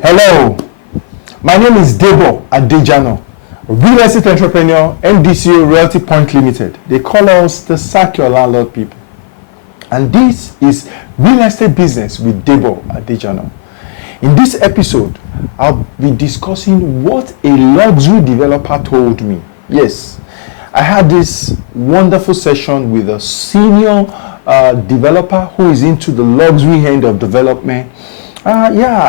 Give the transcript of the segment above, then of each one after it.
Hello, my name is Debo Adejano, real estate entrepreneur, MDCO Realty Point Limited. They call us the Sack Your Landlord people. And this is Real Estate Business with Debo Adejano. In this episode, I'll be discussing what a luxury developer told me. Yes, I had this wonderful session with a senior developer who is into the luxury end of development.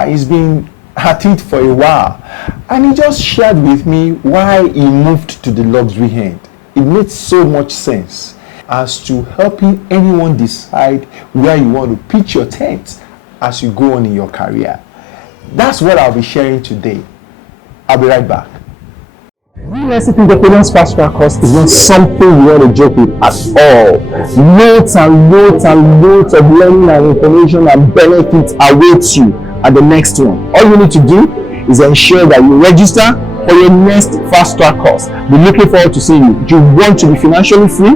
He's been at it for a while, and he just shared with me why he moved to the luxury end. It made so much sense as to helping anyone decide where you want to pitch your tent as you go on in your career. That's what I'll be sharing today. I'll be right back. Real estate independence fast track course is not something you want to joke with at all. Loads and loads and loads of learning and information and benefits await you at the next one. All you need to do is ensure that you register for your next fast track course. We're looking forward to seeing you. You want to be financially free?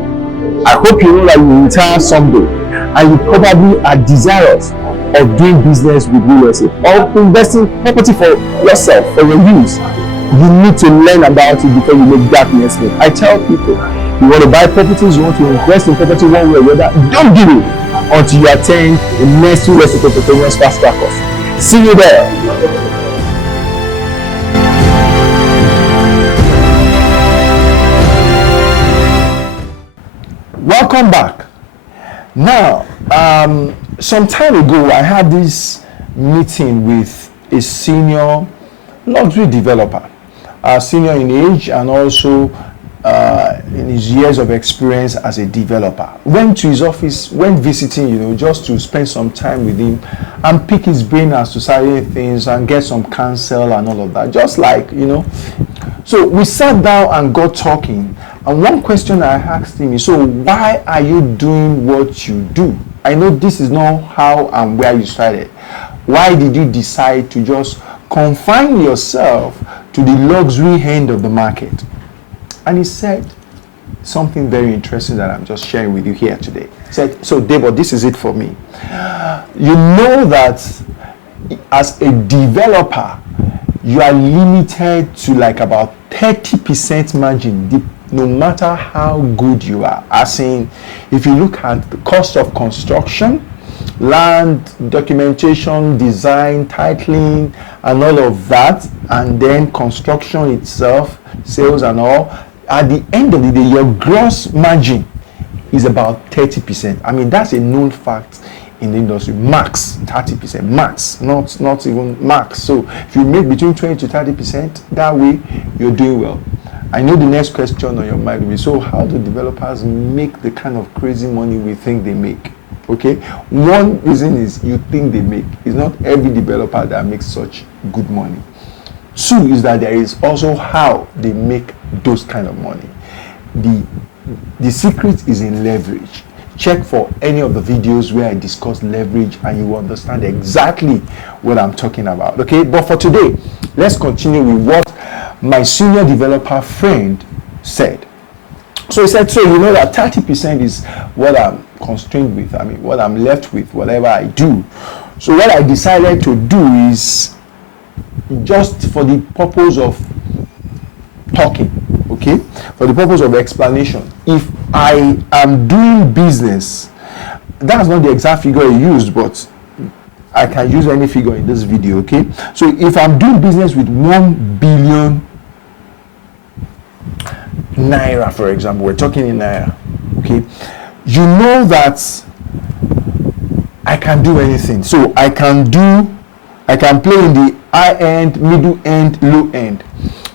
I hope you know that you will retire someday, and you probably are desirous of doing business with real estate or investing property for yourself, for your use. You need to learn about it before you make that next move. I tell people, you want to buy properties, you want to invest in property one way or the other, don't do it until you attend the next Real Estate Entrepreneurs Fast Track course. See you there. Welcome back. Now, some time ago, I had this meeting with a senior luxury developer, senior in age and also in his years of experience as a developer. Went to his office, went visiting, just to spend some time with him and pick his brain as to certain things and get some counsel and all of that. Just like, So we sat down and got talking. And one question I asked him is, so why are you doing what you do? I know this is not how and where you started. Why did you decide to just confine yourself to the luxury end of the market? And he said something very interesting that I'm just sharing with you here today. He said, so Debo, this is it for me. You know that as a developer, you are limited to like about 30% margin, no matter how good you are. As in, if you look at the cost of construction, land, documentation, design, titling, and all of that, and then construction itself, sales and all, at the end of the day, your gross margin is about 30%. I mean, that's a known fact in the industry. Max 30%, max, not even max. So if you make between 20 to 30%, that way you're doing well. I know the next question on your mind will be, so how do developers make the kind of crazy money we think they make? Okay, one reason is you think they make. It's not every developer that makes such good money. Two is that there is also how they make those kind of money. The secret is in leverage. Check for any of the videos where I discuss leverage and you will understand exactly what I'm talking about. Okay, but for today, let's continue with what my senior developer friend said. So he said, so you know that 30% is what I'm constrained with. I mean, what I'm left with, whatever I do. So what I decided to do is, just for the purpose of talking, okay, for the purpose of explanation, if I am doing business, that's not the exact figure I used, but I can use any figure in this video, okay? So if I'm doing business with 1 billion naira, for example, we're talking in naira, okay, you know that I can do anything. So I can play in the high end, middle end, low end.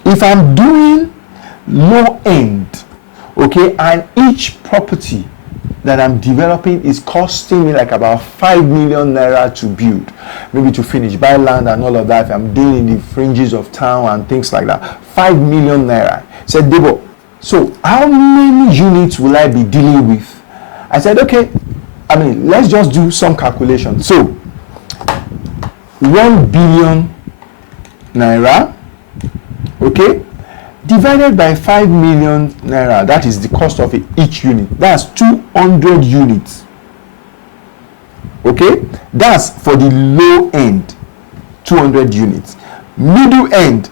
If I'm doing low end, okay, and each property that I'm developing is costing me like about 5 million naira to build, maybe to finish, buy land and all of that. If I'm doing in the fringes of town and things like that, 5 million naira. Said, Debo, so how many units will I be dealing with? I said, okay, let's just do some calculation. So 1 billion naira, okay, divided by 5 million naira, that is the cost of each unit. That's 200 units. Okay, that's for the low end. 200 units. Middle end,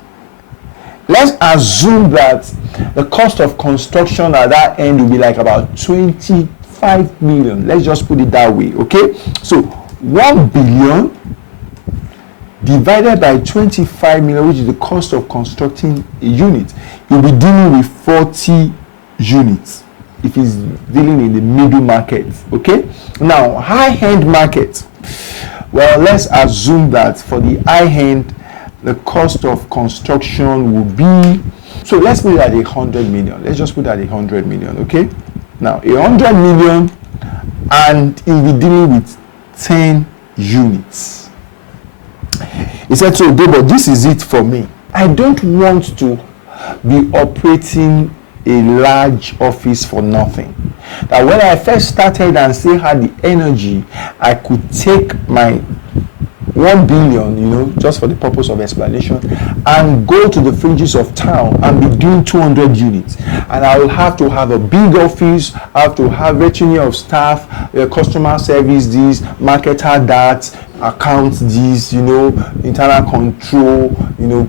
let's assume that the cost of construction at that end will be like about 25 million. Let's just put it that way, okay? So 1 billion divided by 25 million, which is the cost of constructing a unit, you'll be dealing with 40 units if he's dealing in the middle market, okay? Now, high-end market, well, let's assume that for the high-end, the cost of construction will be, so let's put it at 100 million. Let's just put it at 100 million, okay? Now, 100 million, and he'll be dealing with 10 units. He said, so Debo, this is it for me. I don't want to be operating a large office for nothing. That when I first started and still had the energy, I could take my 1 billion, just for the purpose of explanation, and go to the fringes of town and be doing 200 units. And I will have to have a big office, I have to have retinue of staff, customer service this, marketer that, accounts this, internal control,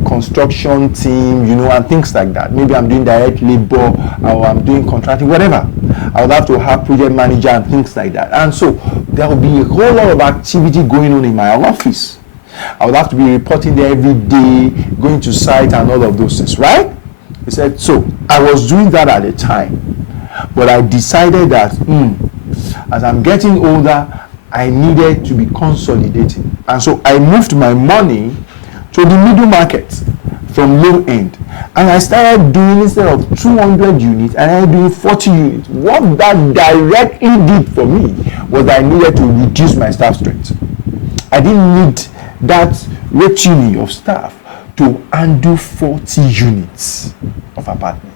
construction team, and things like that. Maybe I'm doing direct labor or I'm doing contracting, whatever. I would have to have project manager and things like that. And so there will be a whole lot of activity going on in my office. I would have to be reporting there every day, going to site and all of those things, right? He said, so I was doing that at the time, but I decided that as I'm getting older, I needed to be consolidating. And so I moved my money to the middle market from low end. And I started doing, instead of 200 units, and I doing 40 units. What that directly did for me was that I needed to reduce my staff strength. I didn't need that retinue of staff to undo 40 units of apartment.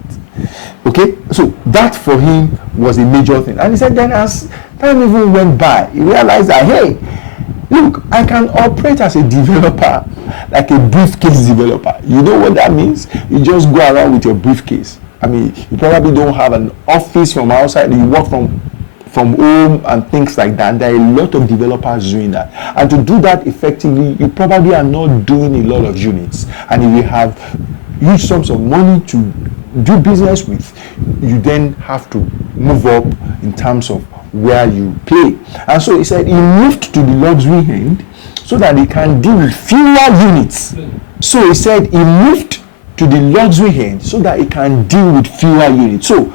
Okay, so that for him was a major thing. And he said, then as time even went by, he realized that, hey, look, I can operate as a developer, like a briefcase developer. You know what that means? You just go around with your briefcase. I mean, you probably don't have an office from outside, you work from home and things like that. There are a lot of developers doing that. And to do that effectively, you probably are not doing a lot of units. And if you have huge sums of money to do business with, you then have to move up in terms of where you play. And so he said he moved to the luxury end so that he can deal with fewer units. So he said he moved to the luxury end so that he can deal with fewer units. So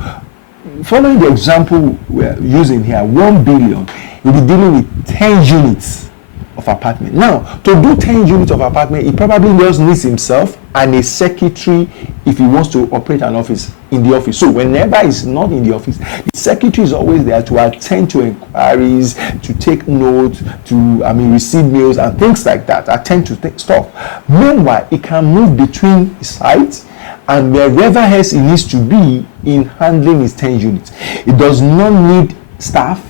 following the example we're using here, 1 billion, he'll be dealing with 10 units of apartment. Now, to do 10 units of apartment, he probably just needs himself and a secretary if he wants to operate an office in the office. So whenever he's not in the office, the secretary is always there to attend to inquiries, to take notes, to receive mails and things like that, attend to stuff. Meanwhile, he can move between sites and wherever else he needs to be in handling his 10 units. He does not need staff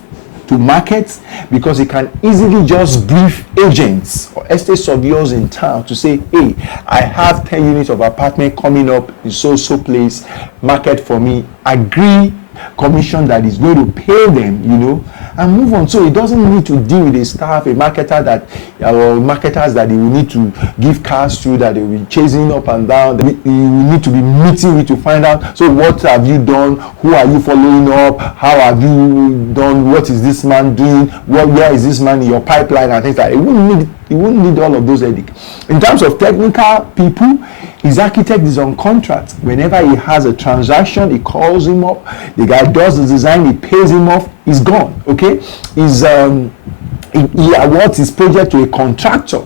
to market, because he can easily just brief agents or estate surveyors in town to say, hey, I have 10 units of apartment coming up in so place, market for me, agree commission that is going to pay them, and move on. So he doesn't need to deal with a staff, a marketer or marketers that he will need to give cash to, that they will be chasing up and down. He will need to be meeting with to find out, so what have you done? Who are you following up? How have you done? What is this man doing? Where is this man in your pipeline? And things like that. He wouldn't need all of those headaches. In terms of technical people, his architect is on contract. Whenever he has a transaction, he calls him up. The guy does the design, he pays him off, he's gone. Okay, he awards his project to a contractor,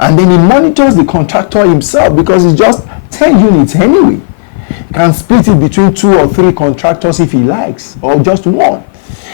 and then he monitors the contractor himself, because it's just 10 units anyway. He can split it between 2 or 3 contractors if he likes, or just one.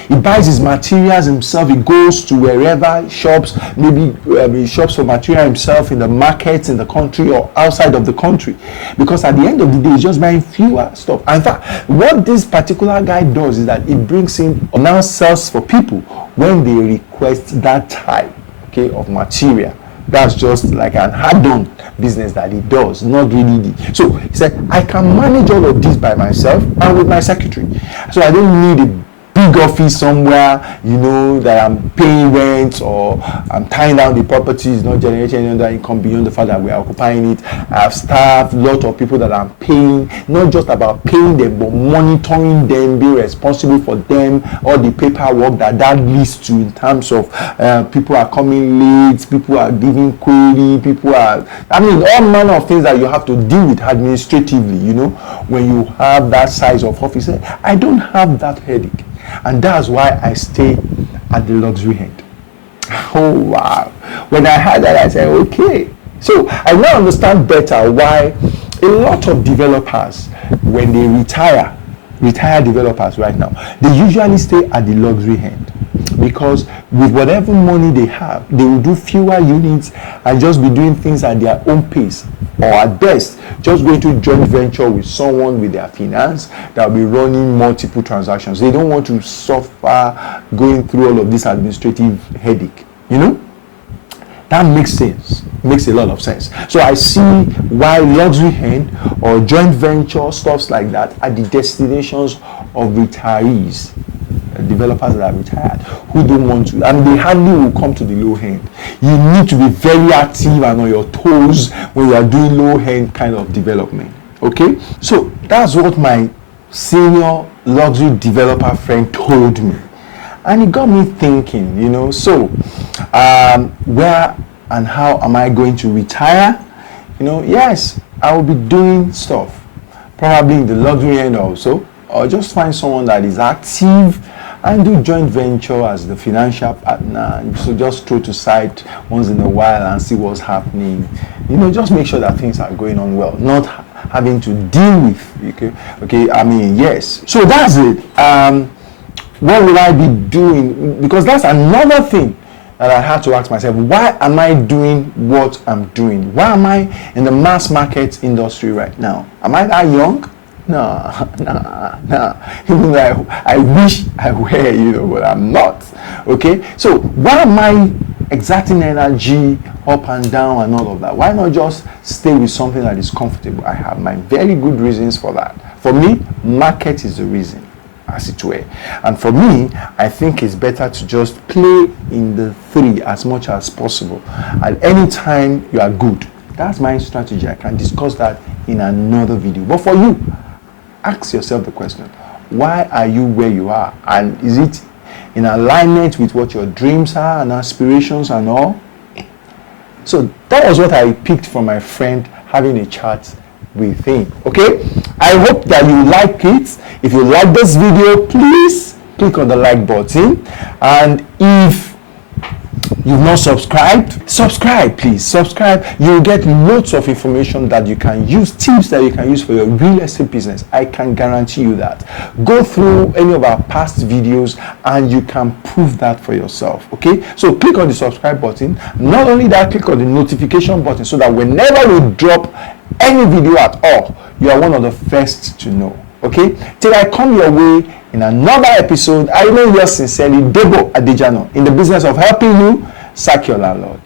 He buys his materials himself. He goes to wherever shops, maybe he shops for material himself in the markets in the country or outside of the country, because at the end of the day, he's just buying fewer stuff. In fact, what this particular guy does is that he brings in or now sells for people when they request that type, of material. That's just like an add-on business that he does, not really. So he said, I can manage all of this by myself and with my secretary. So I don't need a big big office somewhere, you know, that I'm paying rent or I'm tying down the property, is not generating any other income beyond the fact that we are occupying it. I have staff, lot of people that I'm paying, not just about paying them, but monitoring them, being responsible for them, all the paperwork that leads to, in terms of people are coming late, people are giving query, people are, I mean, all manner of things that you have to deal with administratively, you know, when you have that size of office. I don't have that headache, and that's why I stay at the luxury end. Oh wow, when I heard that, I said, okay. So I now understand better why a lot of developers, when they retire developers right now, they usually stay at the luxury end, because with whatever money they have, they will do fewer units and just be doing things at their own pace, or at best just going to joint venture with someone with their finance that will be running multiple transactions. They don't want to suffer going through all of this administrative headache, you know. That makes sense, makes a lot of sense. So I see why luxury end or joint venture, stuffs like that, are the destinations of retirees, developers that are retired, who don't want to, and they hardly will come to the low end. You need to be very active and on your toes when you are doing low end kind of development. Okay, so that's what my senior luxury developer friend told me, and it got me thinking, you know. So where and how am I going to retire? You know, yes, I will be doing stuff probably in the luxury end also, or just find someone that is active and do joint venture as the financial partner. So just throw to side once in a while and see what's happening. You know, just make sure that things are going on well, not having to deal with. Okay. I mean, yes. So that's it. What will I be doing? Because that's another thing that I had to ask myself. Why am I doing what I'm doing? Why am I in the mass market industry right now? Am I that young? No. Even though I wish I were, you know, but I'm not. Okay, so why am I exerting energy up and down and all of that? Why not just stay with something that is comfortable? I have my very good reasons for that. For me, market is the reason, as it were. And for me, I think it's better to just play in the three as much as possible. At any time, you are good. That's my strategy. I can discuss that in another video. But for you, ask yourself the question, why are you where you are? And is it in alignment with what your dreams are and aspirations and all? So that was what I picked from my friend having a chat with him. Okay, I hope that you like it. If you like this video, please click on the like button, and if you've not subscribed, subscribe, please subscribe. You'll get lots of information that you can use, tips that you can use for your real estate business. I can guarantee you that. Go through any of our past videos and you can prove that for yourself. Okay, so click on the subscribe button. Not only that, click on the notification button so that whenever we drop any video at all, you are one of the first to know. Okay, till I come your way in another episode, I remain yours sincerely, Debo Adejano, in the business of helping you sack your landlord.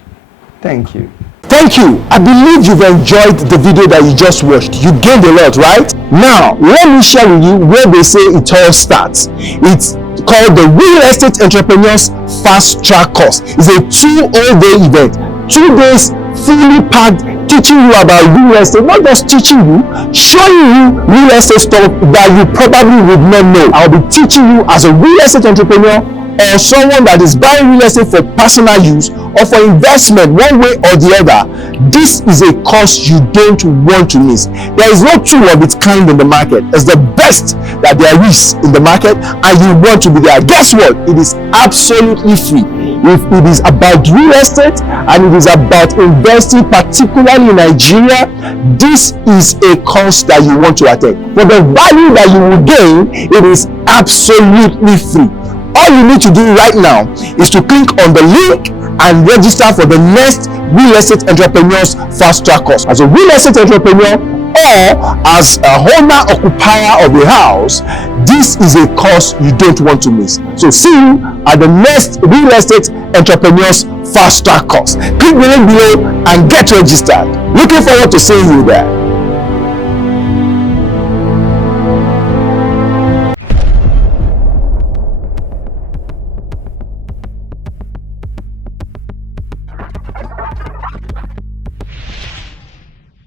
Thank you. Thank you. I believe you've enjoyed the video that you just watched. You gained a lot, right? Now, let me share with you where they say it all starts. It's called the Real Estate Entrepreneurs Fast Track Course. It's a 2-all-day event. 2 days fully packed, teaching you about real estate, not just teaching you, showing you real estate stuff that you probably would not know. I'll be teaching you as a real estate entrepreneur or someone that is buying real estate for personal use or for investment, one way or the other. This is a course you don't want to miss. There is no tool of its kind in the market. It's the best that there is in the market, and you want to be there. Guess what? It is absolutely free. If it is about real estate and it is about investing, particularly in Nigeria, this is a course that you want to attend. For the value that you will gain, it is absolutely free. All you need to do right now is to click on the link and register for the next Real Estate Entrepreneurs Fast Track Course. As a real estate entrepreneur or as a owner occupier of a house, this is a course you don't want to miss. So see you at the next Real Estate Entrepreneurs Fast Track Course. Click the link below and get registered. Looking forward to seeing you there.